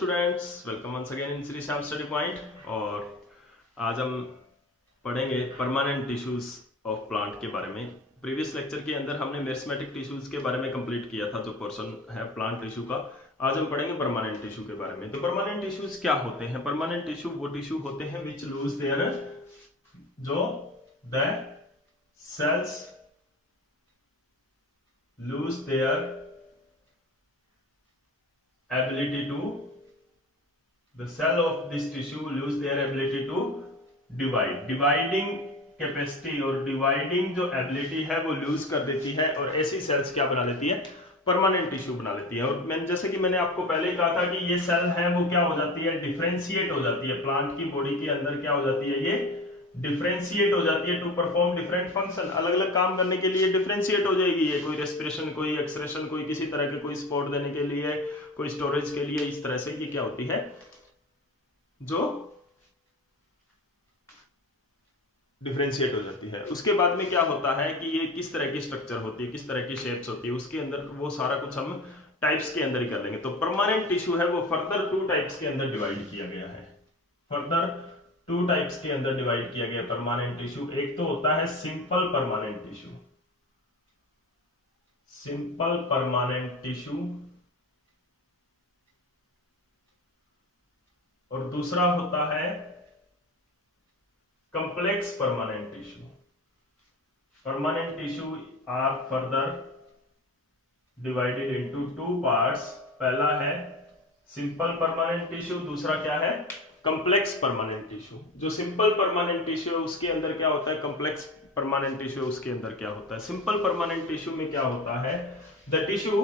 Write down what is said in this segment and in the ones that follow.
Students, welcome once again in Shri Shyam study point. और आज हम पढ़ेंगे परमानेंट टिश्यूज ऑफ प्लांट के बारे में। प्रीवियस लेक्चर के अंदर हमने मेरिस्मेटिक टिश्यूज के बारे में कंप्लीट किया था, जो पोर्शन है प्लांट टिश्यू का। आज हम पढ़ेंगे परमानेंट टिश्यू के बारे में। तो परमानेंट टिश्यूज क्या होते हैं? परमानेंट टिश्यू वो टिश्यू होते हैं विच लूज देयर जो the cells lose their ability to the cell of this tissue lose their ability to divide, dividing capacity और dividing जो ability है वो lose कर देती है और ऐसी cells क्या बना देती है? परमानेंट टिश्यू बना लेती है। और मैं जैसे कि मैंने आपको पहले ही कहा था कि ये सेल है वो क्या हो जाती है? डिफरेंशिएट हो जाती है। प्लांट की बॉडी के अंदर क्या हो जाती है? ये डिफरेंशिएट हो जाती है टू परफॉर्म डिफरेंट फंक्शन। अलग अलग काम करने के लिए डिफरेंशिएट हो जाएगी ये। कोई रेस्पिरेशन, कोई एक्सक्रेशन, कोई किसी तरह के कोई सपोर्ट देने के लिए, कोई स्टोरेज के लिए, इस तरह से ये क्या होती है? जो डिफरेंशिएट हो जाती है। उसके बाद में क्या होता है कि ये किस तरह की स्ट्रक्चर होती है, किस तरह की शेप्स होती है, उसके अंदर वो सारा कुछ हम टाइप्स के अंदर ही कर लेंगे। तो परमानेंट टिश्यू है वो फर्दर टू टाइप्स के अंदर डिवाइड किया गया है। फर्दर टू टाइप्स के अंदर डिवाइड किया गया परमानेंट टिश्यू। एक तो होता है simple permanent tissue, simple permanent tissue, और दूसरा होता है complex permanent tissue. Permanent tissue are further divided into two parts. पहला है simple permanent tissue, दूसरा क्या है? complex permanent tissue. जो simple permanent tissue है उसके अंदर क्या होता है? complex permanent tissue उसके अंदर क्या होता है? simple permanent tissue में क्या होता है? the tissue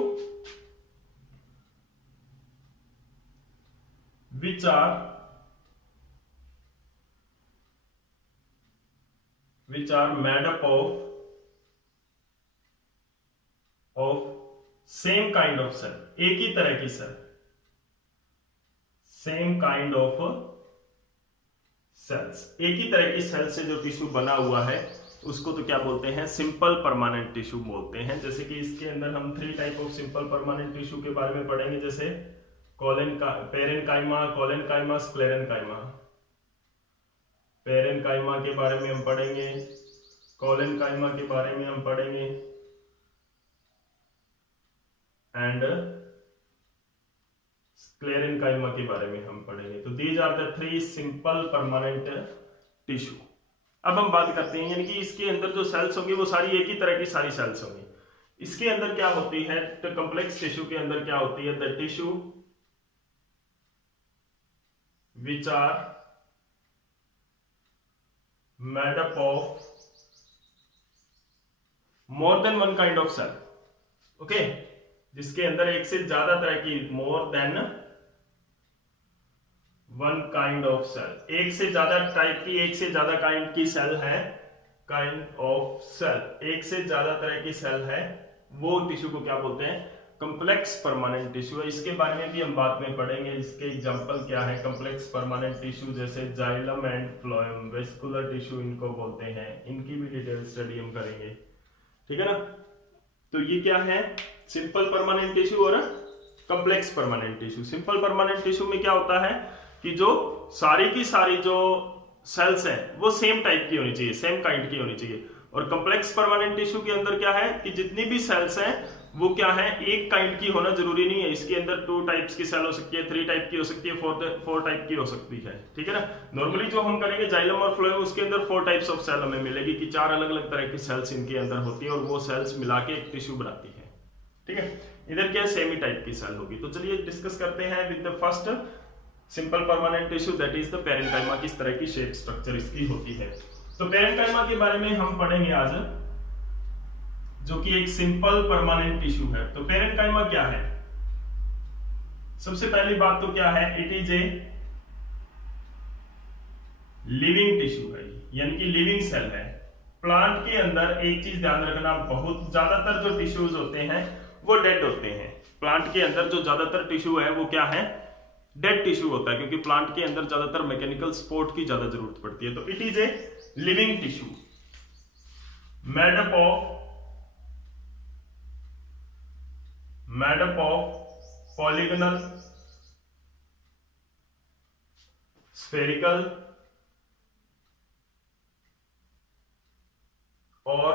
which are made up of same kind of cell, एक ही तरह की cell, same kind of cells, एक ही तरह की सेल से जो टिश्यू बना हुआ है उसको तो क्या बोलते हैं? सिंपल परमानेंट टिश्यू बोलते हैं। जैसे कि इसके अंदर हम 3 type of simple permanent tissue के बारे में पढ़ेंगे, जैसे पेरेन्काइमा, कोलेनकाइमा, स्क्लेरेन्काइमा। पेरेन्काइमा के बारे में हम पढ़ेंगे, कोलेनकाइमा के बारे में हम पढ़ेंगे, एंड स्क्लेरेन्काइमा के बारे में हम पढ़ेंगे। तो these are the 3 simple permanent tissue. अब हम बात करते हैं, यानी कि इसके अंदर जो सेल्स होंगे वो सारी एक ही तरह की सारी सेल्स होंगी। इसके अंदर क्या होती है? तो कॉम्प्लेक्स टिश्यू के अंदर क्या होती है? The tissue which are made up of more than one kind of cell, okay? जिसके अंदर एक से ज्यादा तरह की, more than one kind of cell, एक से ज्यादा टाइप की, एक से ज्यादा काइंड की सेल है, kind of cell, एक से ज्यादा तरह की सेल है, वो टिश्यू को क्या बोलते हैं? कॉम्प्लेक्स परमानेंट टिश्यू है। इसके बारे में भी हम बाद में पढ़ेंगे। इसके एग्जांपल क्या है कॉम्प्लेक्स परमानेंट टिश्यू? जैसे xylem and phloem, vascular tissue इनको बोलते हैं। इनकी भी डिटेल स्टडी हम करेंगे, ठीक है ना? तो ये क्या है? सिंपल परमानेंट टिश्यू और complex permanent tissue. Simple permanent tissue में क्या होता है कि जो सारी की सारी जो सेल्स हैं वो सेम टाइप की होनी चाहिए, सेम काइंड की होनी चाहिए। और कॉम्प्लेक्स परमानेंट टिश्यू के अंदर क्या है कि जितनी भी सेल्स हैं वो क्या है? एक काइंड की होना जरूरी नहीं है। इसके अंदर 2 टाइप्स की सेल हो सकती है, 3 टाइप की हो सकती है, 4 टाइप की हो सकती है, ठीक है ना? नॉर्मली जो हम करेंगे जाइलम और फ्लोएम, उसके अंदर 4 टाइप्स ऑफ सेल हमें मिलेगी कि 4 अलग अलग तरह की सेल्स इनके अंदर होती है और वो सेल्स मिला के एक टिश्यू बनाती है, ठीक है? इधर क्या सेमी टाइप की सेल होगी। तो चलिए डिस्कस करते हैं with the first simple permanent tissue, that is the parenchyma. किस तरह की शेप स्ट्रक्चर इसकी होती है? तो पेरेन्काइमा के बारे में हम पढ़ेंगे आज, जो कि एक सिंपल परमानेंट टिश्यू है। तो पेरेन्काइमा क्या है? सबसे पहली बात तो क्या है? It is a living tissue है, यानी कि लिविंग सेल है। प्लांट के अंदर एक चीज ध्यान रखना, बहुत ज्यादातर जो टिश्यूज होते हैं वो डेड होते हैं। प्लांट के अंदर जो ज्यादातर टिश्यू है वो क्या है? डेड टिश्यू होता है, क्योंकि प्लांट के अंदर ज्यादातर मैकेनिकल सपोर्ट की ज्यादा जरूरत पड़ती है। तो it is a living tissue made up of polygonal spherical और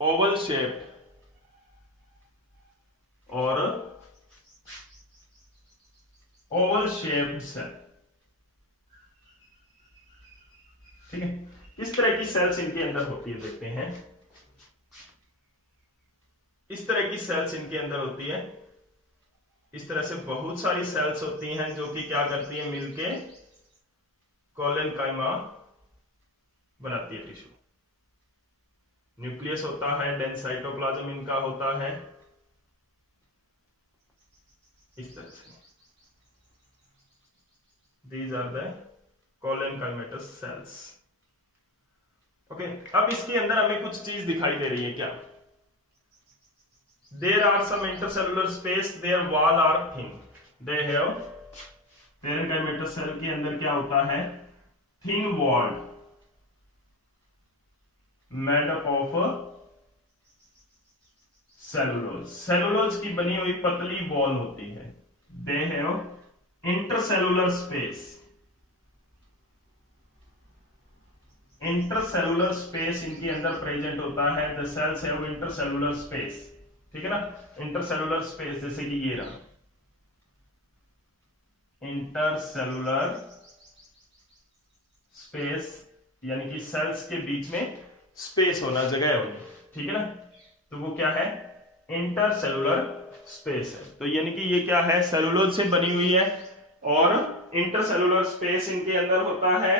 ओवल शेप्ड और ओवल शेप्ड सेल। ठीक है, किस तरह की सेल्स इनके अंदर होती है देखते हैं। इस तरह की सेल्स इनके अंदर होती है, इस तरह से बहुत सारी सेल्स होती हैं जो कि क्या करती है, मिलके कोलेनकाइमा बनाती है टिश्यू। न्यूक्लियस होता है, डेंस साइटोप्लाज्म इनका होता है इस तरह से। These are the collenchymatous cells. Okay, अब इसके अंदर हमें कुछ चीज दिखाई दे रही है क्या? There are some intercellular space, their wall are thin. They have parenchymatous cell के अंदर क्या होता है, thin wall made up of cellulose. Cellulose की बनी हुई पतली वॉल होती है। They have intercellular space. Intercellular space इनके अंदर प्रेजेंट होता है। The cells have intercellular space, ठीक है ना। इंटरसेलुलर स्पेस जैसे कि ये रहा, इंटरसेलुलर स्पेस यानी कि सेल्स के बीच में स्पेस होना, जगह होनी, ठीक है ना। तो वो क्या है, इंटरसेलुलर स्पेस है। तो यानी कि ये क्या है, सेलुलोज से बनी हुई है और इंटरसेलुलर स्पेस इनके अंदर होता है,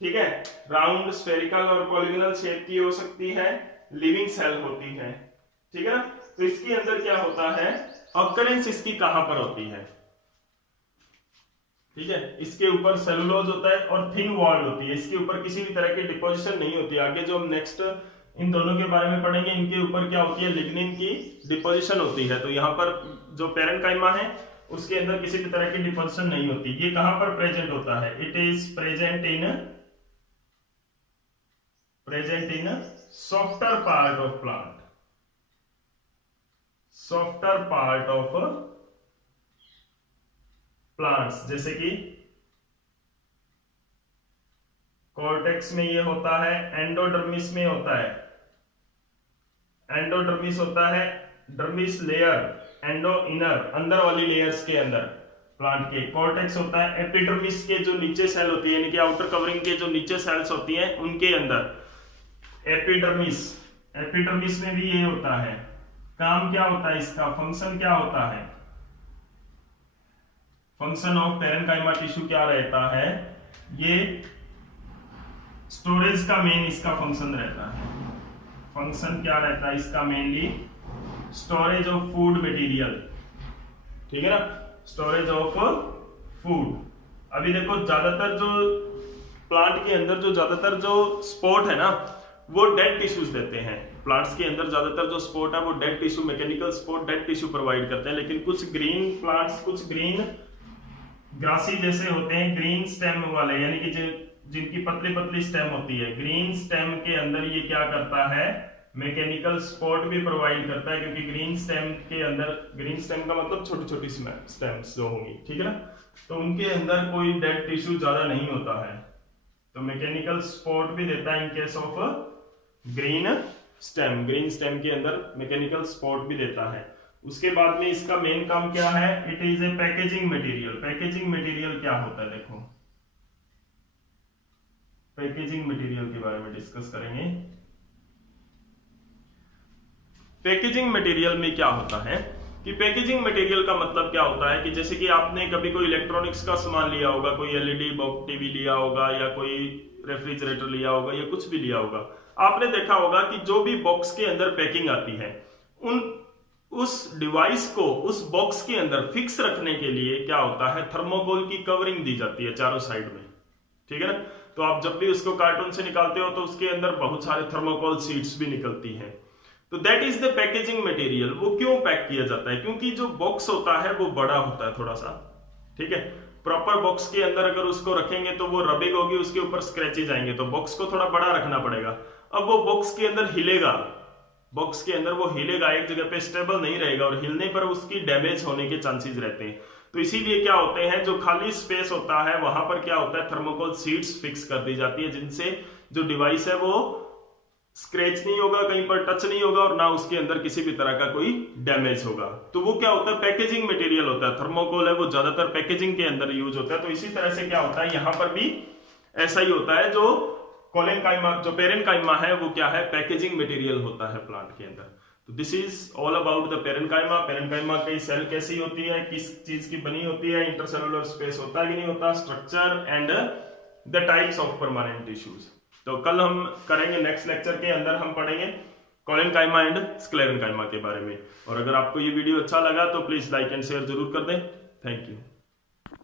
ठीक है। राउंड, स्फेरिकल और पॉलीगोनल शेप की हो सकती है, लिविंग सेल होती है, ठीक है ना। तो इसके अंदर क्या होता है, ऑकरेंस इसकी कहां पर होती है, ठीक है। इसके ऊपर सेलुलोज होता है और थिन वॉल होती है, इसके ऊपर किसी भी तरह की डिपोजिशन नहीं होती। आगे जो हम नेक्स्ट इन दोनों के बारे में पढ़ेंगे, इनके ऊपर क्या होती है, लिग्निन की डिपोजिशन होती है। तो यहाँ पर जो पेरेंकाइमा है उसके अंदर किसी भी तरह की डिपोजिशन नहीं होती। ये कहां पर प्रेजेंट होता है, it is present in softer part of plant, softer part of plants, जैसे कि कॉर्टेक्स में ये होता है, एंडोडर्मिस में होता है, एंडोडर्मिस होता है, डर्मिस लेयर, एंडो इनर, अंदर वाली लेयर्स के अंदर प्लांट के। कॉर्टेक्स होता है एपिडर्मिस के जो नीचे सेल होती है, यानी कि आउटर कवरिंग के जो नीचे सेल्स होती हैं उनके अंदर। एपिडर्मिस, एपिडर्मिस में भी ये होता है। काम क्या होता है इसका, फंक्शन क्या होता है, फंक्शन ऑफ पेरेंकाइमा टिश्यू क्या रहता है, ये स्टोरेज का मेन इसका फंक्शन रहता है। फंक्शन क्या रहता है इसका, mainly storage of food material, ठीक है ना, स्टोरेज ऑफ फूड। अभी देखो ज्यादातर जो प्लांट के अंदर जो ज्यादातर जो स्पॉट है ना, वो डेड टिश्यूज देते हैं। प्लांट्स के अंदर ज्यादातर जो स्पॉट है वो dead tissue, mechanical spot dead tissue provide करते हैं। लेकिन कुछ ग्रीन प्लांट्स, कुछ ग्रीन ग्रासी जैसे होते हैं, ग्रीन स्टेम वाले, यानी कि जिनकी पतली पतली स्टेम होती है, ग्रीन स्टेम के अंदर ये क्या करता है, मैकेनिकल स्पॉट भी प्रोवाइड करता है। क्योंकि ग्रीन स्टेम के अंदर, ग्रीन स्टेम का मतलब छोटी छोटी स्टेम्स जो होंगी, ठीक है ना, तो उनके अंदर कोई डेड टिश्यू ज्यादा नहीं होता है, तो मैकेनिकल स्पॉट भी देता है in case of green stem. Green stem के अंदर मैकेनिकल स्पॉट भी देता है। उसके बाद में इसका मेन काम क्या है, it is a packaging material. Packaging material क्या होता है, देखो पैकेजिंग मटेरियल के बारे में डिस्कस करेंगे। पैकेजिंग मटेरियल में क्या होता है कि पैकेजिंग मटेरियल का मतलब क्या होता है कि जैसे कि आपने कभी कोई इलेक्ट्रॉनिक्स का सामान लिया होगा, कोई एलईडी बॉक्स टीवी लिया होगा या कोई रेफ्रिजरेटर लिया होगा या कुछ भी लिया होगा, आपने देखा होगा कि जो भी बॉक्स के अंदर पैकिंग आती है, उस डिवाइस को उस बॉक्स के अंदर फिक्स रखने के लिए क्या होता है, थर्मोकोल की कवरिंग दी जाती है चारों साइड में, ठीक है ना। तो आप जब भी उसको कार्टून से निकालते हो तो उसके अंदर बहुत सारे थर्मोकोल शीट्स भी निकलती हैं। तो that is the packaging material. वो क्यों पैक किया जाता है, क्योंकि जो बॉक्स होता है वो बड़ा होता है थोड़ा सा, ठीक है। प्रॉपर बॉक्स के अंदर अगर उसको रखेंगे तो वो रबिंग होगी, उसके ऊपर स्क्रैचेज आएंगे, तो बॉक्स को थोड़ा बड़ा रखना पड़ेगा। अब वो बॉक्स के अंदर हिलेगा, बॉक्स के अंदर वो हिलेगा, एक जगह पे स्टेबल नहीं रहेगा और हिलने पर उसकी डैमेज होने के चांसेस रहते हैं। तो इसीलिए क्या होते हैं, जो खाली स्पेस होता है वहां पर क्या होता है, थर्मोकोल शीट्स फिक्स कर दी जाती है, जिनसे जो डिवाइस है वो स्क्रैच नहीं होगा, कहीं पर टच नहीं होगा और ना उसके अंदर किसी भी तरह का कोई डैमेज होगा। तो वो क्या होता है, पैकेजिंग मटेरियल होता है। थर्मोकोल है वो ज्यादातर पैकेजिंग के अंदर यूज होता है। तो इसी तरह से क्या होता है, यहां पर भी ऐसा ही होता है। जो कोलेनकाइमा, जो पेरेनकाइमा है, वो क्या है, पैकेजिंग मटेरियल होता है प्लांट के अंदर। तो this is all about the parenchyma. Parenchyma की सेल कैसी होती है, किस चीज की बनी होती है, इंटरसेलुलर स्पेस होता है कि नहीं होता, structure and the types of permanent tissues. तो कल हम करेंगे, नेक्स्ट लेक्चर के अंदर हम पढ़ेंगे कोलेनकाइमा एंड स्क्लेरेनकाइमा के बारे में। और अगर आपको ये वीडियो अच्छा लगा तो प्लीज लाइक एंड शेयर जरूर कर दें। Thank you.